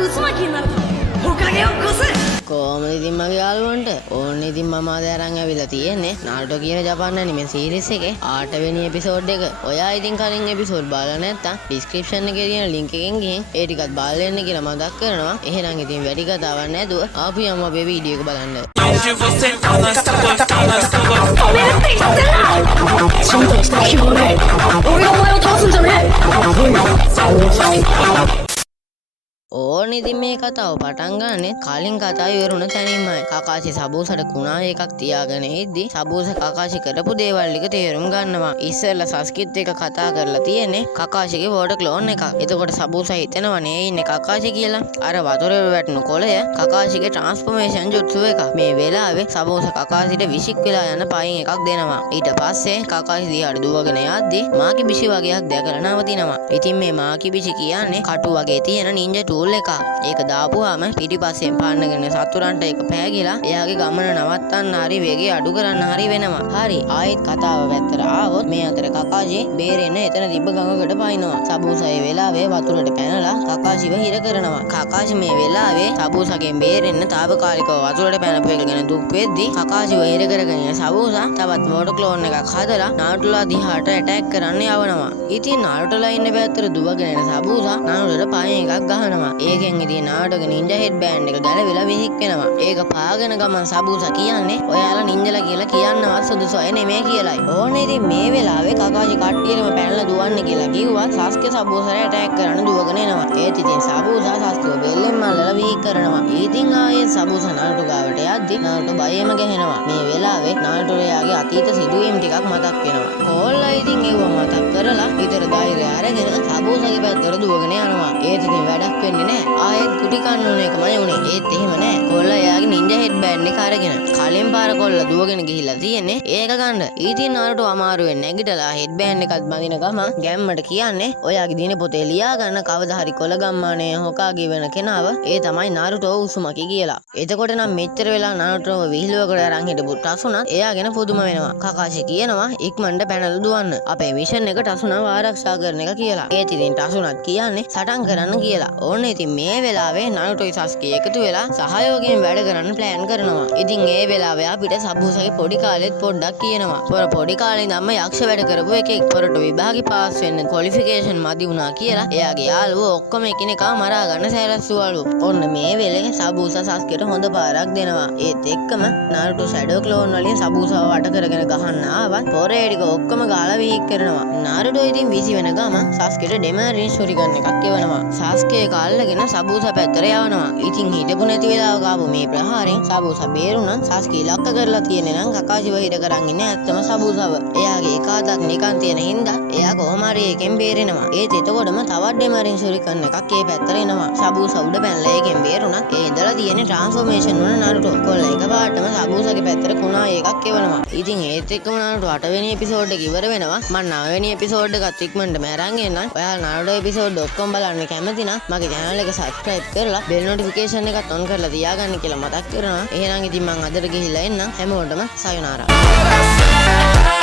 උසුමකින් නරක හොකගේ ඔක්කොස කොහොමද ඉතින් මගේ යාළුවන්ට ඕන්නේ ඉතින් මම අද අරන් ඇවිල්ලා තියෙන්නේ නාරුටෝ කියන ජපාන් ඇනිමේ සීරීස් එකේ 8 වෙනි එපිසෝඩ් එක. ඔයා ඉතින් කලින් එපිසෝඩ් බලලා නැත්තම් ඩිස්ක්‍රිප්ෂන් එකේ තියෙන ලින්ක් එකෙන් ගිහින් ඒ ටිකත් බලලා එන්න කියලා මතක් කරනවා. එහෙනම් ඉතින් වැඩි කතාවක් නැතුව ආපු යමු අපේ වීඩියෝ එක බලන්න. ඕන ඉතින් මේ කතාව පටන් ගන්නෙ කලින් කතාව ඉවරුණ තැනින්මයි. කකාෂි සබූසට කුණා එකක් තියාගෙන ඉද්දි සබූස කකාෂි කරපු දේවල් ටික තේරුම් ගන්නවා. ඉස්සෙල්ලා සස්කිත් එක කතා කරලා තියෙන්නේ කකාෂිගේ වෝටර් ක්ලෝන් එකක්. එතකොට සබූස හිතනවා නේ ඉන්නේ කකාෂි කියලා. අර වතුරේ වැටුණු කොළය කකාෂිගේ ට්‍රාන්ස්ෆෝමේෂන් ජුට්සු එක. මේ වෙලාවේ සබූස කකාෂිට විසික් වෙලා යන පයින් එකක් දෙනවා. ඊට පස්සේ කකාෂි දිහාට දුවගෙන යද්දි මාකි බිෂි වගේක් දැකලා නවතිනවා. ඉතින් මේ මාකි බිෂි කියන්නේ කටු වගේ තියෙන නින්ජා ටූල් එක. ඒක දාපුවාම පිටිපස්සෙන් පාන්නගෙන සතුරන්ට ඒක පෑගිලා එයාගේ ගමන නවත්තන්න හරි වේගය අඩු කරන්න හරි වෙනවා. හරි ආයෙත් කතාව පැත්තට ආවොත් මේ අතර කකාෂි බේරෙන්න එතන තිබ්බ ගඟකට පයින්නවා. සබූසා ඒ වෙලාවේ වතුරට පැනලා කකාෂිව හිර කරනවා. කකාෂි මේ වෙලාවේ සබූසගෙන් බේරෙන්න තාවකාලිකව වතුරට පැනපු එක ගැන දුක් වෙද්දි කකාෂිව හිර කරගෙන ඉන්න සබූසා තවත් වෝටර් ක්ලෝන් එකක් හදලා නාරුටෝලා දිහාට ඇටැක් කරන්න යවනවා. ඉතින් නාරුටෝලා ඉන්න පැත්තට දුවගෙන එන සබූසා නාරුටෝට පයින් එකක් ගහනවා. ඒකෙන් ඉතින් නාටක නින්ජා හෙඩ් බෑන්ඩ් එක ගැලවිලා විහික් වෙනවා. ඒක පාගෙන ගමන් සබූසා කියන්නේ ඔයාලා නින්ජලා කියලා කියන්නවත් සුදුසු අය නෙමෙයි කියලායි. ඕනේ ඉතින් මේ වෙලාවේ කකාෂි කට්ටියටම පැනලා දුවන්න කියලා කිව්වා. සාස්කේ සබූසාට ඇටැක් කරන්න දුවගෙන එනවා. ඒත් ඉතින් සබූසා සාස්කේ බෙල්ලෙන් මල්ලලා විහික් කරනවා. ඉතින් ආයේ සබූසා නාටෝ ගාවට යද්දි නාටෝ බයෙම ගහනවා. මේ වෙලාවේ නාටෝ එයාගේ අතීත සිදුවීම් ටිකක් මතක් වෙනවා. කොල්ලා ඉතින් ඒව මතක් කරලා ඊතර ධෛර්යය අරගෙන සබූසාගේ පැත්තට දුවගෙන යනවා. ඒත් ඉතින් වැඩක් වෙන්නේ නැහැ. ආයෙත් කුටි කන්න ඕන එකමයි උනේ. ඒත් එහෙම නැහැ. කොල්ලා එයාගේ නින්ජා හෙඩ් බෑන්ඩ් එක අරගෙන කලින් පාර කොල්ලා දුවගෙන ගිහිල්ලා තියෙන්නේ ඒක ගන්න. ඉතින් නාරුටෝ අමාරුවෙන් නැගිටලා හෙඩ් බෑන්ඩ් එකත් බඳින ගමන් ගැම්මට කියන්නේ ඔයාගේ දින පොතේ ලියා ගන්න කවදා හරි කොළ ගම්මානේ හොකාගේ වෙන කෙනාව ඒ තමයි නාරුටෝ උසුමකි කියලා. එතකොට නම් මෙච්චර වෙලා නාරුටෝව විහිළුවකට අරන් හිටපු ටසුනා එයාගෙන පුදුම වෙනවා. කකාෂි කියනවා ඉක්මනට පැනලා දුවන්න. අපේ මිෂන් එක ටසුනාව ආරක්ෂා කරන එක කියලා. ඒත් ඉතින් ටසුනාත් කියන්නේ සටන් කරන්න කියලා. ඕනේ ඉතින් මේ වෙලාවේ නාරුටෝයි සස්කේ එකතු වෙලා සහයෝගයෙන් වැඩ කරන්න ප්ලෑන් කරනවා. ඉතින් ඒ වෙලාවේ අපිට සබූසගේ පොඩි කාලෙත් පොඩ්ඩක් කියනවා. පොඩි කාලේ ඉඳන්ම යක්ෂ වැඩ කරපු එකෙක් පොරට විභාගේ පාස් වෙන්න ක්වොලිෆිකේෂන් මදි වුණා කියලා එයාගේ යාළුවෝ ඔක්කොම එකිනෙකා මරා ගන්න සැලැස්සුවලු. ඔන්න මේ වෙලේ සබූසා සස්කේට හොඳ පාරක් දෙනවා. ඒත් එක්කම නාරුටෝ ෂැඩෝ ක්ලෝන් වලින් සබූසාව වට කරගෙන ගහන්න ආවත් පොරේ ටික ඔක්කොම ගාලා විහික් කරනවා. නාරුටෝ ඉතින් විසි වෙන ගම සස්කේට ඩෙමරින් ෂුරිගන් එකක් එවනවා. සස්කේ කාල්ලගෙන සබූසා පැත්තට යවනවා. ඉතින් හිටපු නැති වෙලාවක ආපු මේ ප්‍රහාරයෙන් සබූසා බේරුණා. සස්කේ ඉලක්ක කරලා තියෙන්නේ නම් කකාෂිව හිර කරන් ඉන්නේ ඇත්තම සබූසාව. එයාගේ එක අතක් නිකන් තියෙන හින්දා එයා කොහොම හරි එකෙන් බේරෙනවා. ඒත් එතකොටම තවත් ඩෙමරින් ෂුරිකන් එකක් ඒ පැත්තට එනවා. සබූසා උඩ පැනලා ඒකෙන් බේරුණා. ඒ ඉඳලා තියෙන්නේ ට්‍රාන්ස්ෆෝමේෂන් වල නාරුටෝ. කොල්ල එකපාරටම සබූසාගේ පැත්තට කුණා එකක් එවනවා. ඉතින් ඒත් එක්කම නාරුටෝ 8 වෙනි එපිසෝඩ් එක ඉවර වෙනවා. මම 9 වෙනි එපිසෝඩ් එකත් ඉක්මනටම අරන් එන්නම්. ඔයාලා නාරුටෝ එපිසෝඩ් ඔක්කොම බලන්න කැමති නම් මගේ channel එක subscribe කරලා bell notification එකත් on කරලා තියාගන්න කියලා මතක් කරනවා. එහෙනම් ඉතින් මම අදට ගිහිල්ලා එන්නම්. හැමෝටම sayonara.